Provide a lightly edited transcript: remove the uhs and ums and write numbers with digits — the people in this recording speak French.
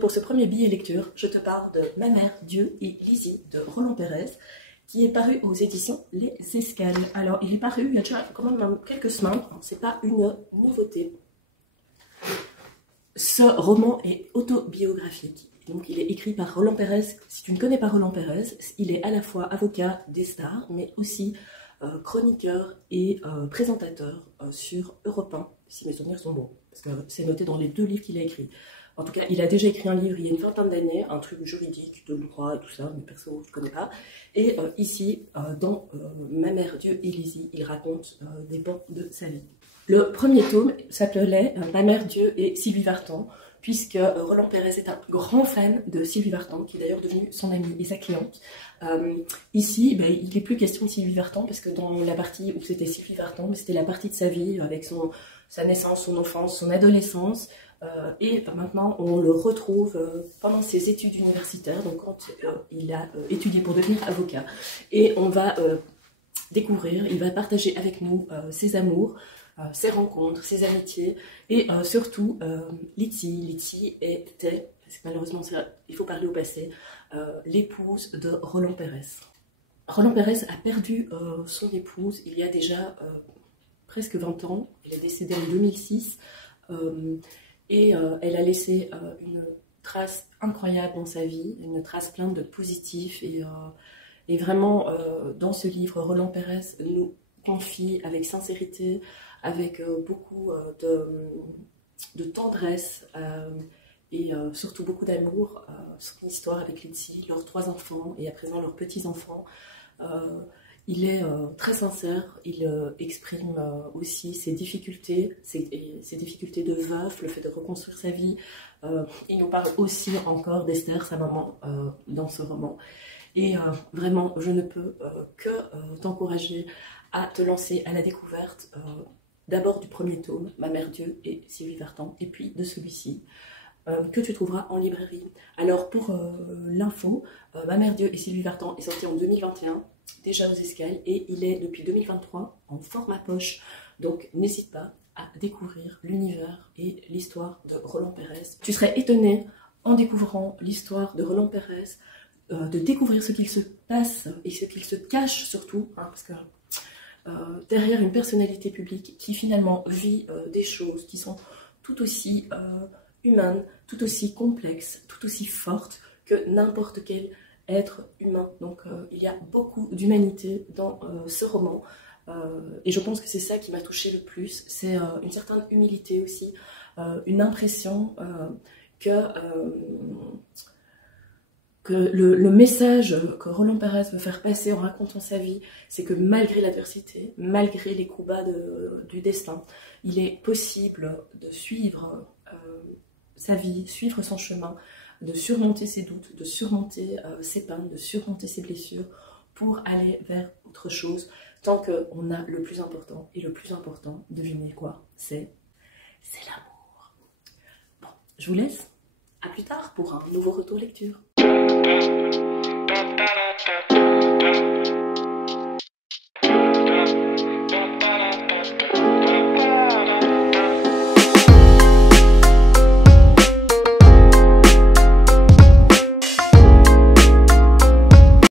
pour ce premier billet lecture, je te parle de Ma mère, Dieu et Lizzie de Roland Pérez, qui est paru aux éditions Les Escales. Alors, il est paru il y a déjà quand même quelques semaines, c'est pas une nouveauté. Ce roman est autobiographique, donc il est écrit par Roland Pérez. Si tu ne connais pas Roland Pérez, il est à la fois avocat des stars, mais aussi chroniqueur et présentateur sur Europe 1, si mes souvenirs sont bons, parce que c'est noté dans les 2 livres qu'il a écrits. En tout cas, il a déjà écrit un livre il y a une vingtaine d'années, un truc juridique, de droit et tout ça, mais perso, je ne connais pas. Et ici, dans Ma mère, Dieu et Lizzie, il raconte des pans de sa vie. Le premier tome s'appelait Ma mère, Dieu et Sylvie Vartan, puisque Roland Pérez est un grand fan de Sylvie Vartan, qui est d'ailleurs devenue son amie et sa cliente. Ici, il n'est plus question de Sylvie Vartan, parce que dans la partie où c'était Sylvie Vartan, c'était la partie de sa vie, avec sa naissance, son enfance, son adolescence, et maintenant on le retrouve pendant ses études universitaires, donc quand il a étudié pour devenir avocat. Et on va découvrir, il va partager avec nous ses amours, ses rencontres, ses amitiés, et surtout Lizzie. Lizzie était, parce que malheureusement il faut parler au passé, l'épouse de Roland Pérez. Roland Pérez a perdu son épouse il y a déjà presque 20 ans, elle est décédée en 2006, et elle a laissé une trace incroyable dans sa vie, une trace pleine de positif, et vraiment dans ce livre, Roland Pérez nous confie avec sincérité, avec beaucoup de tendresse et surtout beaucoup d'amour son histoire avec Lizzie, leurs 3 enfants et à présent leurs petits-enfants. Il est très sincère, il exprime aussi ses difficultés de veuf, le fait de reconstruire sa vie. Il nous parle aussi encore d'Esther, sa maman, dans ce roman. Et vraiment, je ne peux que t'encourager à te lancer à la découverte d'abord du premier tome, Ma mère, Dieu et Sylvie Vartan, et puis de celui-ci, que tu trouveras en librairie. Alors pour l'info, Ma mère, Dieu et Sylvie Vartan est sorti en 2021, déjà aux Escales, et il est depuis 2023 en format poche. Donc n'hésite pas à découvrir l'univers et l'histoire de Roland Pérez. Tu serais étonné en découvrant l'histoire de Roland Pérez, de découvrir ce qu'il se passe et ce qu'il se cache surtout, parce que derrière une personnalité publique qui finalement vit des choses qui sont tout aussi humaines, tout aussi complexes, tout aussi fortes que n'importe quel être humain. Donc il y a beaucoup d'humanité dans ce roman, et je pense que c'est ça qui m'a touchée le plus, c'est une certaine humilité aussi, une impression que le message que Roland Pérez veut faire passer en racontant sa vie, c'est que malgré l'adversité, malgré les coups bas du destin, il est possible de suivre sa vie, suivre son chemin, de surmonter ses doutes, de surmonter ses peines, de surmonter ses blessures pour aller vers autre chose, tant qu'on a le plus important. Et le plus important, devinez quoi? C'est l'amour. Bon, je vous laisse. À plus tard pour un nouveau retour lecture.